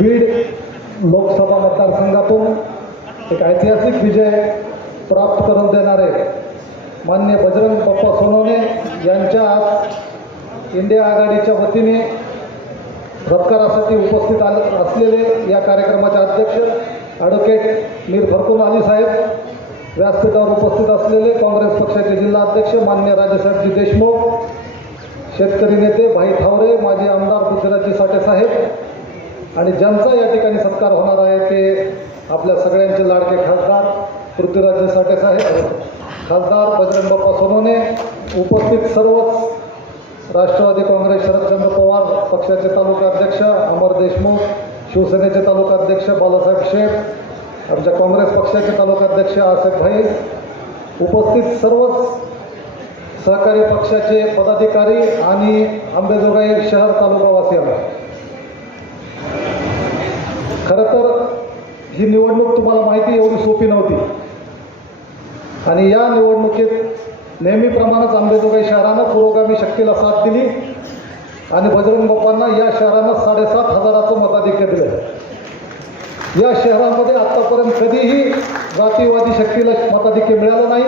बीड लोकसभा मतदारसंघातून एक ऐतिहासिक विजय प्राप्त करून देणारे मान्य बजरंग पप्पा सोनवणे यांच्या आज इंडिया आघाडीच्या वतीने सत्कारासाठी उपस्थित आल असलेले या कार्यक्रमाचे अध्यक्ष ॲडव्होकेट मीर फरतून अली साहेब व्यासपीठावर उपस्थित असलेले काँग्रेस पक्षाचे जिल्हा अध्यक्ष मान्य राजेसाहेबजी देशमुख शेतकरी नेते भाई ठावरे माजी आमदार पृथ्वीराजजी साठे साहेब आणि ज्यांचा या ठिकाणी सत्कार होणार आहे ते आपल्या सगळ्यांचे लाडके खासदार पृथ्वीराजजी साठे साहेब खासदार बजरंग बाप्पा सोनोने उपस्थित सर्वच राष्ट्रवादी काँग्रेस शरदचंद्र पवार पक्षाचे तालुका अध्यक्ष अमर देशमुख शिवसेनेचे तालुका अध्यक्ष बालासाहेब शेख आमच्या काँग्रेस पक्षाचे तालुका अध्यक्ष आसिफ भाई उपस्थित सर्वच सहकारी पक्षाचे पदाधिकारी आणि आंबेजोगाई शहर तालुकावासियांना. खरं तर ही निवडणूक तुम्हाला माहिती एवढी सोपी नव्हती. आणि या निवडणुकीत नेहमीप्रमाणेच आंबेजोगाई शहरानं पुरोगामी शक्तीला साथ दिली आणि बजरंग बाप्पांना या शहरानं साडेसात हजाराचं मताधिक्य दिलं. या शहरामध्ये आत्तापर्यंत कधीही जातीवादी शक्तीला मताधिक्य मिळालं नाही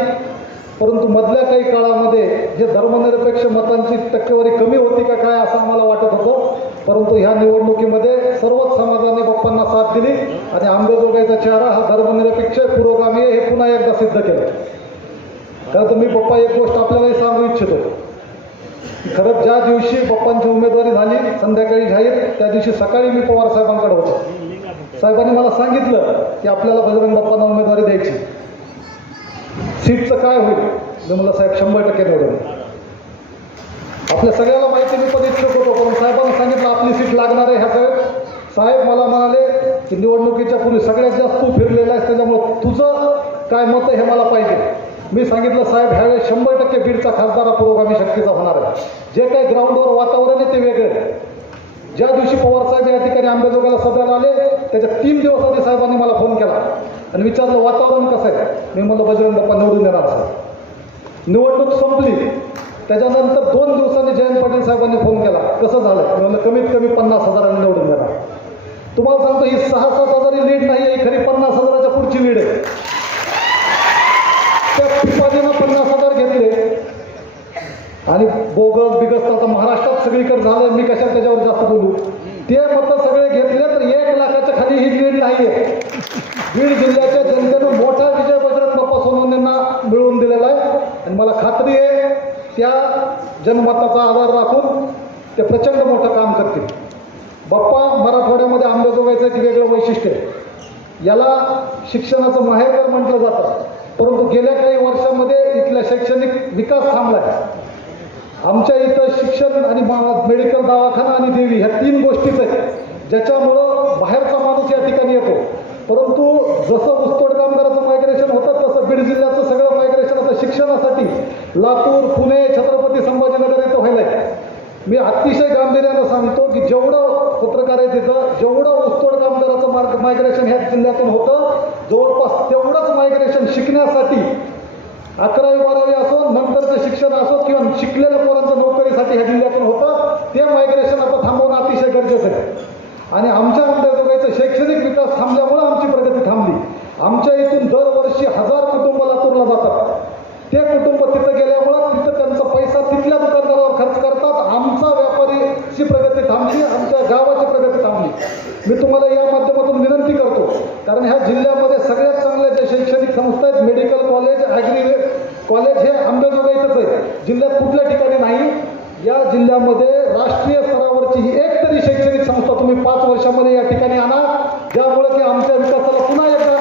परंतु मधल्या काही काळामध्ये जे धर्मनिरपेक्ष मतांची टक्केवारी कमी होती का काय असं आम्हाला वाटत होतं. परंतु ह्या निवडणुकीमध्ये सर्वच समाजाने बाप्पांना साथ दिली आणि आंबेजोगाईचा चेहरा हा धर्मनिरपेक्ष पुरोगामी आहे हे पुन्हा एकदा सिद्ध केलं. खरं तर मी पप्पा एक गोष्ट आपल्यालाही सांगू इच्छितो. खरंच ज्या दिवशी बाप्पांची उमेदवारी झाली संध्याकाळी जाहीर त्या दिवशी सकाळी मी पवार साहेबांकडे होतो. साहेबांनी मला सांगितलं की आपल्याला बजरंग बाप्पांना उमेदवारी द्यायची. सीटचं काय होईल? मी साहेब शंभर टक्के निवडून आपल्या सगळ्याला माहिती मी पण इच्छुक होतो पण साहेबांनी सांगितलं आपली सीट लागणार आहे ह्या साहेब साहेब मला म्हणाले की निवडणुकीच्या पूर्वी सगळ्यात जास्त तू फिरलेला आहेस त्याच्यामुळं तुझं काय मत आहे हे मला पाहिजे. मी सांगितलं साहेब ह्यावेळेस शंभर टक्के बीडचा खासदार पुरोगामी शक्तीचा होणार आहे. जे काही ग्राउंडवर वातावरण आहे ते वेगळे ज्या दिवशी पवार साहेब या ठिकाणी आंबेजोगाला सभेला आले त्याच्या तीन दिवस आधी साहेबांनी मला फोन केला. आणि विचारलं वातावरण कसं आहे? मी म्हणलं बजरंग बाप्पा निवडून येणार साहेब निवडणूक संपली. त्याच्यानंतर दोन दिवसांनी जयंत पाटील साहेबांनी फोन केला. कसं झालं? म्हणलं कमीत कमी पन्नास हजारांनी निवडून येणार. तुम्हाला सांगतो ही सहा सात हजारी लीड नाही आहे खरी पन्नास हजाराच्या पुढची लीड आहे. त्या पिपाजीनं पन्नास हजार घेतले. आणि बोगस बिगस तर महाराष्ट्रात सगळीकडे झालं मी कशाला त्याच्यावर जास्त बोलू? ते मतं सगळे घेतले तर एक लाखाच्या खाली ही लीड नाही आहे बीड जिल्ह्यात मला खात्री आहे त्या जनमताचा आधार राखून ते प्रचंड मोठं काम करतील. बाप्पा मराठवाड्यामध्ये आंबेजोगाईचं एक वेगळं वैशिष्ट्य आहे. याला शिक्षणाचं माहेरघर म्हटलं जातं. परंतु गेल्या काही वर्षामध्ये इथला शैक्षणिक विकास थांबला आहे आमच्या इथं शिक्षण आणि मा- मेडिकल दवाखाना आणि देवी ह्या तीन गोष्टीच आहेत. ज्याच्यामुळं लातूर पुणे छत्रपती संभाजीनगर इथं व्हायला आहे मी अतिशय गांभीर्यानं सांगतो की जेवढं पत्रकार आहे तिथं जेवढं ऊसतोड कामगाराचं मार्ग मायग्रेशन ह्या जिल्ह्यातून होतं जवळपास तेवढंच मायग्रेशन शिकण्यासाठी अकरावी बारावी असो नंतरचं शिक्षण असो किंवा शिकलेल्या पोरांचं नोकरीसाठी ह्या जिल्ह्यातून होतं ते मायग्रेशन आता थांबवणं अतिशय गरजेचं आहे. आणि आमच्या अंबेजोगाईचा शैक्षणिक विकास थांबल्यामुळे मी तुम्हाला या माध्यमातून विनंती करतो कारण ह्या जिल्ह्यामध्ये सगळ्यात चांगल्या ज्या शैक्षणिक संस्था आहेत मेडिकल कॉलेज ॲग्री कॉलेज हे आंबेजोगाईतच आहे. जिल्ह्यात कुठल्या ठिकाणी नाही या जिल्ह्यामध्ये राष्ट्रीय स्तरावरची ही एक तरी शैक्षणिक संस्था तुम्ही पाच वर्षामध्ये या ठिकाणी आणा ज्यामुळे की आमच्या विकासाला पुन्हा एकदा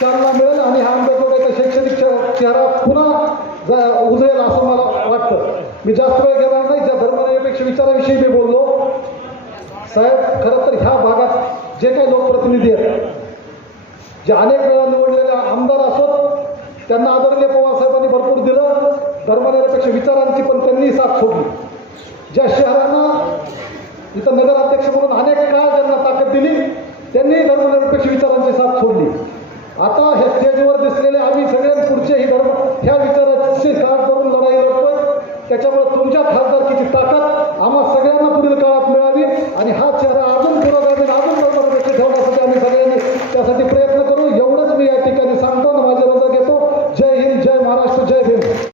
चालना मिळेल आणि हा आंबेजोगाईचा शैक्षणिक चेहरा पुन्हा उजळेल असं मला वाटतं. मी जास्त वेळ घेणार नाही ज्या धर्मनिरपेक्ष विचाराविषयी मी बोललो साहेब खरं तर ह्या भागात जे काही लोकप्रतिनिधी आहेत जे अनेक वेळा निवडलेले आमदार असत त्यांना आदरणीय पवारसाहेबांनी भरपूर दिलं धर्मनिरपेक्ष विचारांची पण त्यांनी साथ सोडली. ज्या शहरांना इथं नगराध्यक्ष म्हणून अनेक आणि हा चेहरा